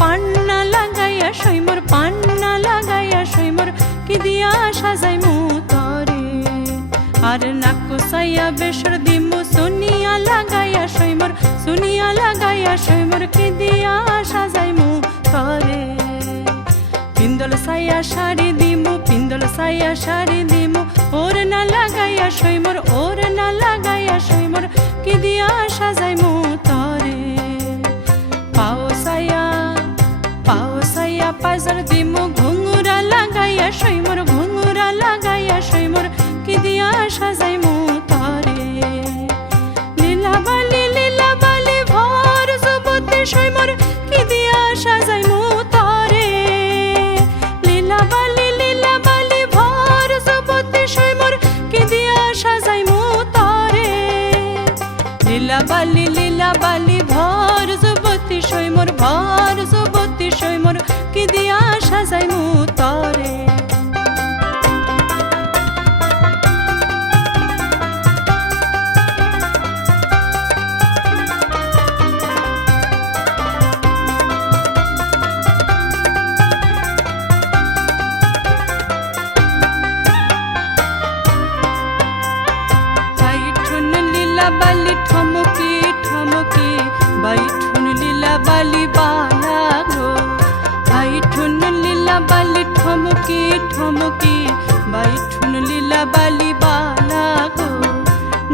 পান্না লাগাইয়া সৈমর পান্না লাগাইয়া সৈমর কি দিয়া সাজাই মু তরে। আর নাকো সাইয়া বেসর দিমু, সোনিয়া লাগাইয়া সৈমর সোনিয়া লাগাইয়া সৈমর কি দিয়া সাজাই মু তরে। পিন্দল সাইয়া শাড়ি দিমু, পিন্দল সাইয়া শাড়ি দিমু, ওর না লাগাইয়া সৈমর ওর না লাগাইয়া সৈমর কি দিয়া সাজাইমু সৈমর ঘুঙুরা লাগাইয়া সৈমর কি দিয়া সাজাইমু তরে। লীলা বালি লীলা বালি ভর যুবতী কি দিয়া সাজাইমু তরে। লীলা বালি লীলা বালি ভর যুবতী কি দিয়া তরে। ভর যুবতী সৈমর কি দিয়া ঠমকি ঠমকি, বাইঠুন লীলা বালি বালা গো।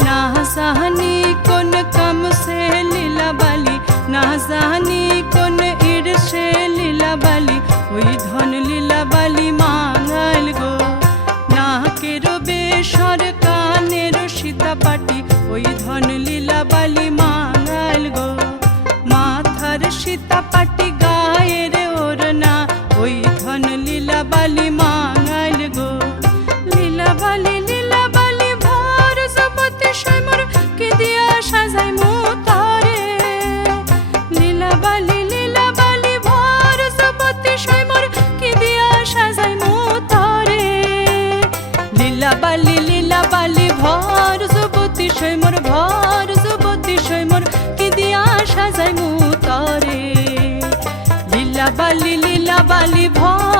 না সাহনি কোন কম সে লীলা বালি, না জানি কোন ইর সে লীলা বালি, ওই ধন লীলা বালি মাঙ্গাল গো। নাকের বেসর কানের সীতা পাটি ওই ধন লীলা লীলা বালি লীলা বালি, ভর যুবতী সৈমর ভর যুবতী সৈমর কি দিয়া সাজাই মু তরে? লীলা বালি লীলা বালি, ভর